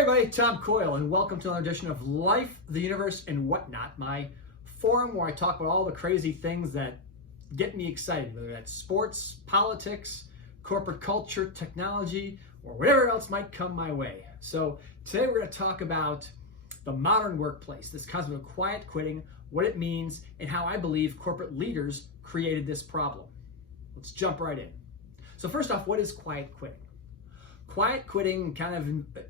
Hey everybody, Tom Coyle, and welcome to another edition of Life, the Universe, and Whatnot, my forum where I talk about all the crazy things that get me excited, whether that's sports, politics, corporate culture, technology, or whatever else might come my way. So today we're going to talk about the modern workplace, this concept of quiet quitting, what it means, and how I believe corporate leaders created this problem. Let's jump right in. So first off, what is quiet quitting? Quiet quitting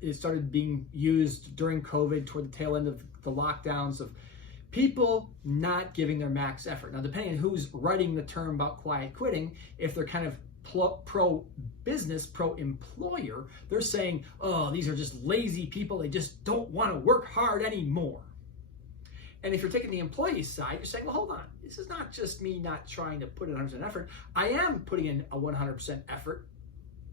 it started being used during COVID toward the tail end of the lockdowns of people not giving their max effort. Now, depending on who's writing the term about quiet quitting, if they're kind of pro-business, pro-employer, they're saying, oh, these are just lazy people. They just don't want to work hard anymore. And if you're taking the employee side, you're saying, well, hold on. This is not just me not trying to put in 100% effort. I am putting in a 100% effort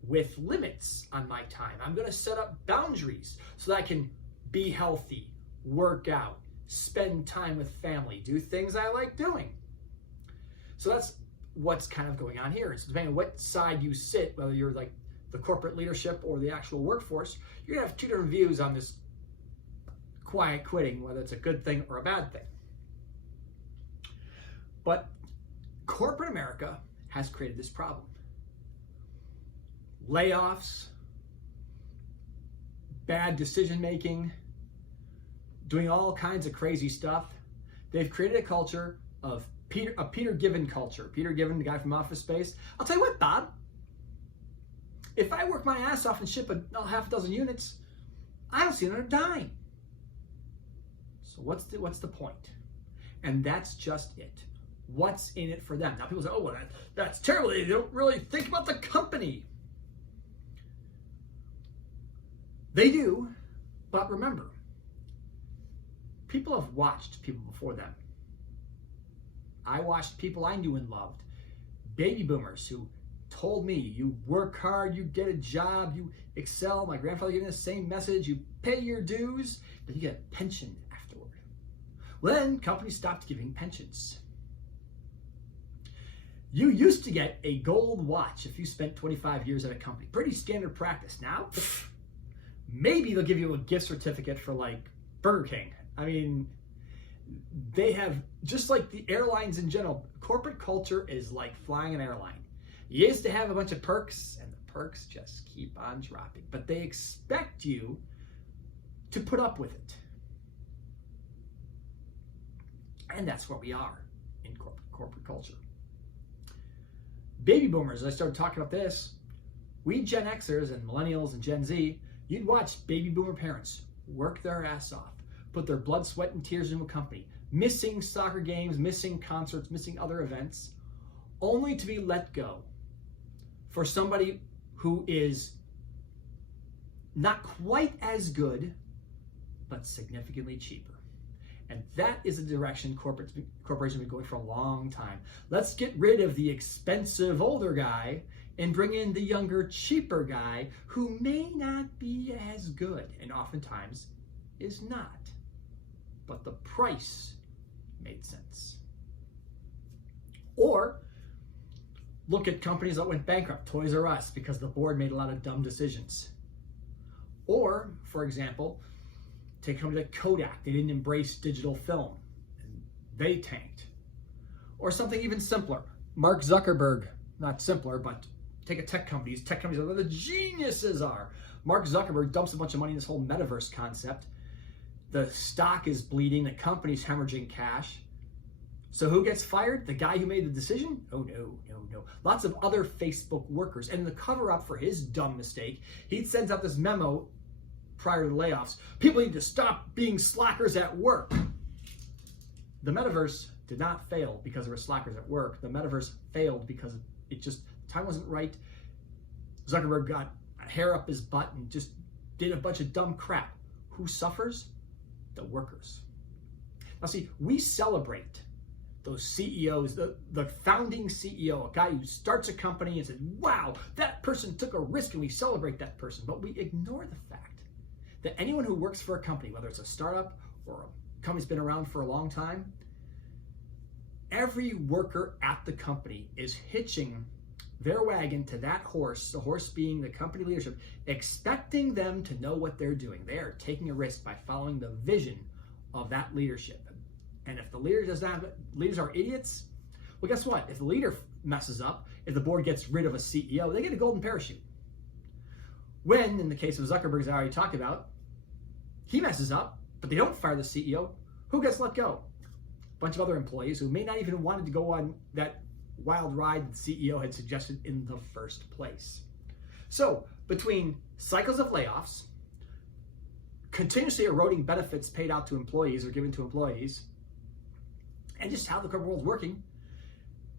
with limits on my time. I'm going to set up boundaries so that I can be healthy, work out, spend time with family, do things I like doing. So that's what's kind of going on here. So depending on what side you sit, whether you're like the corporate leadership or the actual workforce, you're going to have two different views on this quiet quitting, whether it's a good thing or a bad thing. But corporate America has created this problem. Layoffs, bad decision making, doing all kinds of crazy stuff. They've created a culture of a Peter Given culture. Peter Given, the guy from Office Space. I'll tell you what, Bob, if I work my ass off and ship a half a dozen units, I don't see another dime. So what's the point? And that's just it. What's in it for them? Now people say, oh, well, that's terrible. They don't really think about the company. They do, but remember, people have watched people before them. I watched people I knew and loved, baby boomers who told me, you work hard, you get a job, you excel. My grandfather gave me the same message, you pay your dues, then you get a pension afterward. Well, then companies stopped giving pensions. You used to get a gold watch if you spent 25 years at a company. Pretty standard practice. Now, maybe they'll give you a gift certificate for like Burger King. I mean, they have, just like the airlines in general, corporate culture is like flying an airline. You used to have a bunch of perks and the perks just keep on dropping, but they expect you to put up with it. And that's where we are in corporate culture. Baby boomers, I started talking about this. We Gen Xers and millennials and Gen Z, you'd watch baby boomer parents work their ass off, put their blood, sweat, and tears into a company, missing soccer games, missing concerts, missing other events, only to be let go for somebody who is not quite as good, but significantly cheaper. And that is a direction corporations have been going for a long time. Let's get rid of the expensive older guy and bring in the younger, cheaper guy who may not be as good, and oftentimes is not. But the price made sense. Or look at companies that went bankrupt, Toys R Us, because the board made a lot of dumb decisions. Or, for example, take a company like Kodak. They didn't embrace digital film, and they tanked. Or something even simpler, Mark Zuckerberg, not simpler, but take a tech company. These tech companies are where the geniuses are. Mark Zuckerberg dumps a bunch of money in this whole metaverse concept. The stock is bleeding, the company's hemorrhaging cash. So who gets fired? The guy who made the decision? Oh, no. Lots of other Facebook workers. And the cover-up for his dumb mistake, he sends out this memo prior to the layoffs. People need to stop being slackers at work. The metaverse did not fail because there were slackers at work. The metaverse failed because it just, time wasn't right. Zuckerberg got a hair up his butt and just did a bunch of dumb crap. Who suffers? The workers. Now see, we celebrate those CEOs, the founding CEO, a guy who starts a company and says, wow, that person took a risk, and we celebrate that person. But we ignore the fact that anyone who works for a company, whether it's a startup or a company's been around for a long time, every worker at the company is hitching their wagon to that horse, the horse being the company leadership, expecting them to know what they're doing. They are taking a risk by following the vision of that leadership. And if the leader does not, leaders are idiots, well, guess what? If the leader messes up, if the board gets rid of a CEO, they get a golden parachute. When, in the case of Zuckerberg, as I already talked about, he messes up, but they don't fire the CEO, who gets let go? A bunch of other employees who may not even wanted to go on that wild ride the CEO had suggested in the first place. So, between cycles of layoffs, continuously eroding benefits paid out to employees or given to employees, and just how the corporate world's working,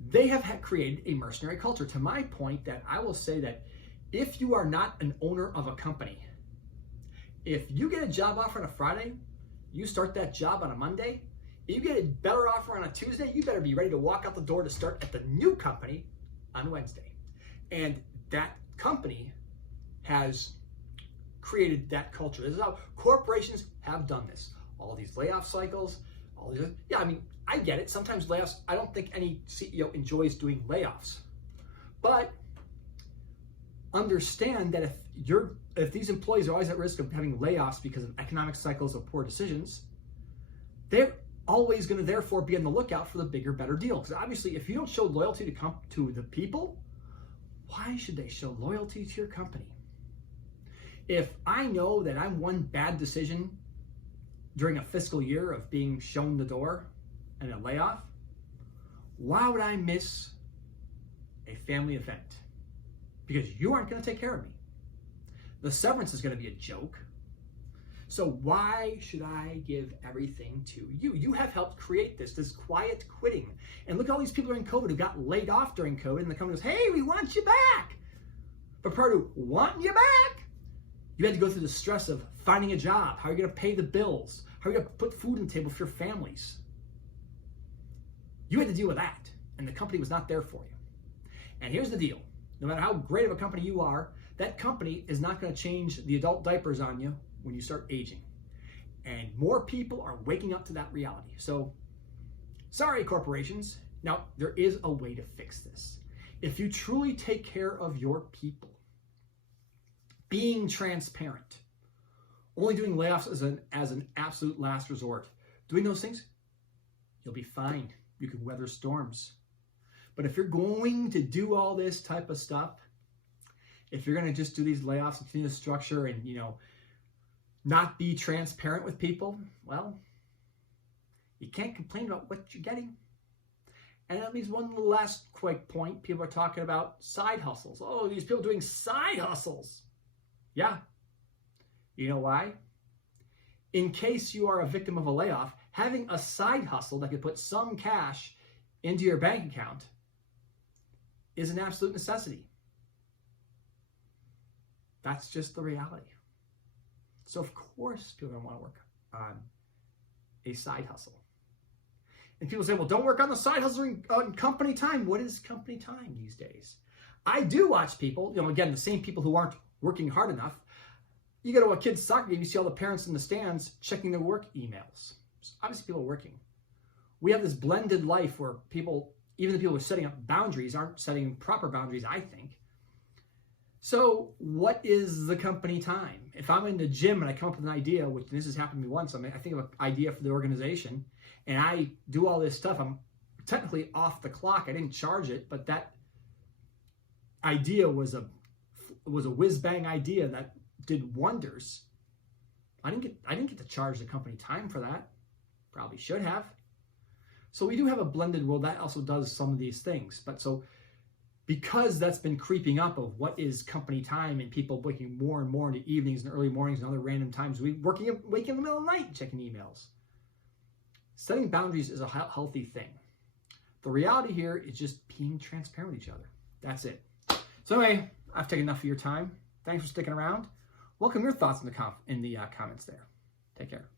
they have created a mercenary culture. To my point, that I will say that if you are not an owner of a company, if you get a job offer on a Friday, you start that job on a Monday, if you get a better offer on a Tuesday, you better be ready to walk out the door to start at the new company on Wednesday. And that company has created that culture. This is how corporations have done this. All these layoff cycles, all these, yeah, I mean, I get it. Sometimes layoffs, I don't think any CEO enjoys doing layoffs. But understand that if these employees are always at risk of having layoffs because of economic cycles of poor decisions, they're always going to therefore be on the lookout for the bigger, better deal. Because obviously, if you don't show loyalty to the people, why should they show loyalty to your company? If I know that I'm one bad decision during a fiscal year of being shown the door and a layoff, why would I miss a family event? Because you aren't going to take care of me. The severance is going to be a joke. So why should I give everything to you? You have helped create this quiet quitting. And look at all these people during COVID who got laid off during COVID, and the company goes, hey, we want you back. But prior to wanting you back, you had to go through the stress of finding a job. How are you going to pay the bills? How are you going to put food on the table for your families? You had to deal with that, and the company was not there for you. And here's the deal. No matter how great of a company you are, that company is not going to change the adult diapers on you when you start aging. And more people are waking up to that reality. So, sorry, corporations. Now, there is a way to fix this. If you truly take care of your people, being transparent, only doing layoffs as an absolute last resort, doing those things, you'll be fine. You can weather storms. But if you're going to do all this type of stuff, if you're going to just do these layoffs and continue to structure and, not be transparent with people, well, you can't complain about what you're getting. And that leaves one last quick point. People are talking about side hustles. Oh, these people doing side hustles. Yeah. You know why? In case you are a victim of a layoff, having a side hustle that could put some cash into your bank account is an absolute necessity. That's just the reality. So of course people don't want to work on a side hustle. And people say, well, don't work on the side hustle on company time. What is company time these days? I do watch people, again, the same people who aren't working hard enough. You go to a kid's soccer game, you see all the parents in the stands checking their work emails. So obviously people are working. We have this blended life where people, even the people who are setting up boundaries, aren't setting proper boundaries, I think. So what is the company time? If I'm in the gym and I come up with an idea, which this has happened to me once, I think of an idea for the organization, and I do all this stuff, I'm technically off the clock. I didn't charge it, but that idea was a whiz-bang idea that did wonders. I didn't get to charge the company time for that. Probably should have. So we do have a blended world that also does some of these things. But so because that's been creeping up of what is company time and people waking more and more into evenings and early mornings and other random times, waking in the middle of the night checking emails. Setting boundaries is a healthy thing. The reality here is just being transparent with each other. That's it. So anyway, I've taken enough of your time. Thanks for sticking around. Welcome your thoughts in the comments there. Take care.